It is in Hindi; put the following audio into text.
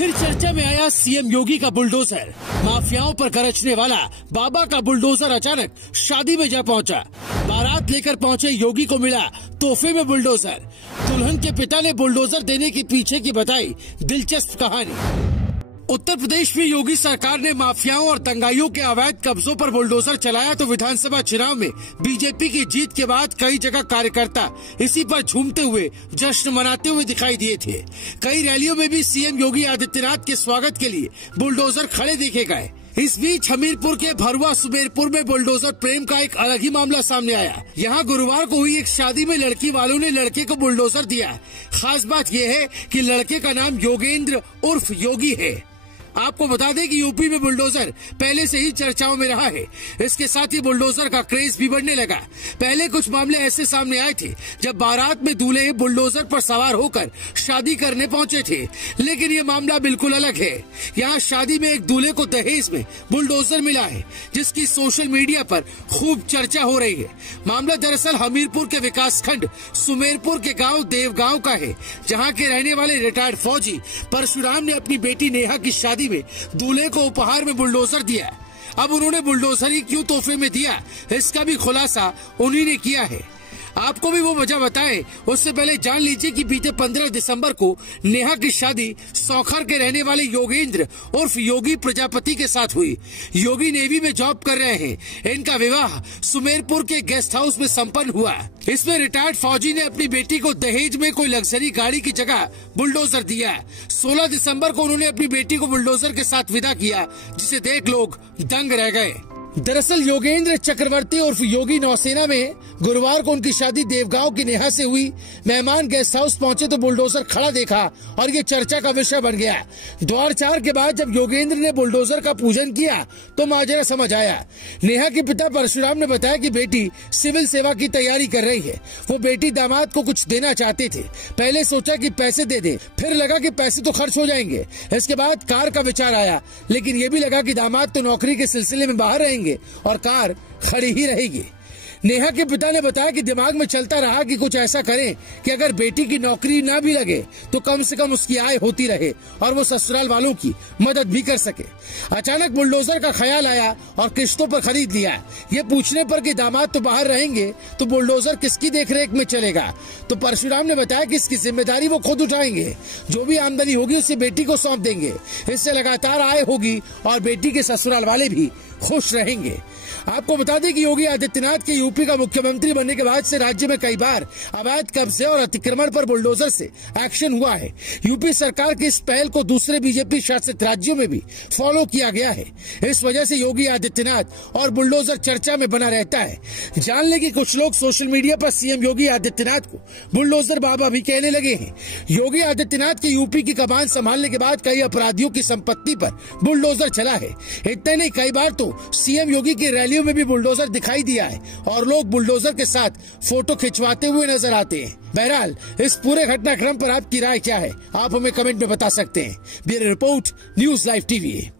फिर चर्चा में आया सीएम योगी का बुलडोजर। माफियाओं पर गरजने वाला बाबा का बुलडोजर अचानक शादी में जा पहुंचा। बारात लेकर पहुंचे योगी को मिला तोहफे में बुलडोजर। दुल्हन के पिता ने बुलडोजर देने के पीछे की बताई दिलचस्प कहानी। उत्तर प्रदेश में योगी सरकार ने माफियाओं और दंगाइयों के अवैध कब्जों पर बुलडोजर चलाया तो विधानसभा चुनाव में बीजेपी की जीत के बाद कई जगह कार्यकर्ता इसी पर झूमते हुए जश्न मनाते हुए दिखाई दिए थे। कई रैलियों में भी सीएम योगी आदित्यनाथ के स्वागत के लिए बुलडोजर खड़े देखे गए। इस बीच हमीरपुर के भरुआ सुमेरपुर में बुलडोजर प्रेम का एक अलग ही मामला सामने आया। यहाँ गुरुवार को हुई एक शादी में लड़की वालों ने लड़के को बुलडोजर दिया। खास बात यह है कि लड़के का नाम योगेंद्र उर्फ योगी है। आपको बता दें कि यूपी में बुलडोजर पहले से ही चर्चाओं में रहा है। इसके साथ ही बुलडोजर का क्रेज भी बढ़ने लगा। पहले कुछ मामले ऐसे सामने आए थे जब बारात में दूल्हे बुलडोजर पर सवार होकर शादी करने पहुंचे थे, लेकिन ये मामला बिल्कुल अलग है। यहाँ शादी में एक दूल्हे को दहेज में बुलडोजर मिला है, जिसकी सोशल मीडिया पर खूब चर्चा हो रही है। मामला दरअसल हमीरपुर के विकास खंड सुमेरपुर के गाँव देवगांव का है, जहाँ के रहने वाले रिटायर्ड फौजी परशुराम ने अपनी बेटी नेहा की शादी में दूल्हे को उपहार में बुलडोजर दिया। अब उन्होंने बुलडोजर ही क्यों तोहफे में दिया, इसका भी खुलासा उन्हीं ने किया है। आपको भी वो वजह बताएं, उससे पहले जान लीजिए कि बीते 15 दिसंबर को नेहा की शादी सौखर के रहने वाले योगेंद्र उर्फ योगी प्रजापति के साथ हुई। योगी नेवी में जॉब कर रहे हैं। इनका विवाह सुमेरपुर के गेस्ट हाउस में संपन्न हुआ। इसमें रिटायर्ड फौजी ने अपनी बेटी को दहेज में कोई लग्जरी गाड़ी की जगह बुलडोजर दिया। 16 दिसंबर को उन्होंने अपनी बेटी को बुलडोजर के साथ विदा किया, जिसे देख लोग दंग रह गए। दरअसल योगेंद्र चक्रवर्ती उर्फ योगी नौसेना में गुरुवार को उनकी शादी देवगांव की नेहा से हुई। मेहमान गेस्ट हाउस पहुंचे तो बुलडोजर खड़ा देखा और ये चर्चा का विषय बन गया। द्वार 4 के बाद जब योगेंद्र ने बुलडोजर का पूजन किया तो माजरा समझ आया। नेहा के पिता परशुराम ने बताया कि बेटी सिविल सेवा की तैयारी कर रही है। वो बेटी दामाद को कुछ देना चाहते थे। पहले सोचा कि पैसे दे दे, फिर लगा कि पैसे तो खर्च हो जाएंगे। इसके बाद कार का विचार आया, लेकिन ये भी लगा कि दामाद तो नौकरी के सिलसिले में बाहर रहेंगे और कार खड़ी ही रहेगी। नेहा के पिता ने बताया कि दिमाग में चलता रहा कि कुछ ऐसा करें कि अगर बेटी की नौकरी ना भी लगे तो कम से कम उसकी आय होती रहे और वो ससुराल वालों की मदद भी कर सके। अचानक बुलडोजर का ख्याल आया और किश्तों पर खरीद लिया। ये पूछने पर कि दामाद तो बाहर रहेंगे तो बुलडोजर किसकी देखरेख में चलेगा, तो परशुराम ने बताया कि इसकी जिम्मेदारी वो खुद उठाएंगे। जो भी आमदनी होगी उसे बेटी को सौंप देंगे। इससे लगातार आय होगी और बेटी के ससुराल वाले भी खुश रहेंगे। आपको बता दें कि योगी आदित्यनाथ के यूपी का मुख्यमंत्री बनने के बाद से राज्य में कई बार अवैध कब्जे और अतिक्रमण पर बुलडोजर से एक्शन हुआ है। यूपी सरकार की इस पहल को दूसरे बीजेपी शासित राज्यों में भी फॉलो किया गया है। इस वजह से योगी आदित्यनाथ और बुलडोजर चर्चा में बना रहता है। जान लें कि कुछ लोग सोशल मीडिया पर सीएम योगी आदित्यनाथ को बुलडोजर बाबा भी कहने लगे हैं। योगी आदित्यनाथ के यूपी की कमान संभालने के बाद कई अपराधियों की संपत्ति पर बुलडोजर चला है। इतना नहीं, कई बार तो सीएम योगी की रैलियों में भी बुलडोजर दिखाई दिया है और लोग बुलडोजर के साथ फोटो खिंचवाते हुए नजर आते हैं। बहरहाल इस पूरे घटनाक्रम पर आपकी राय क्या है, आप हमें कमेंट में बता सकते हैं। Bureau report, news live TV.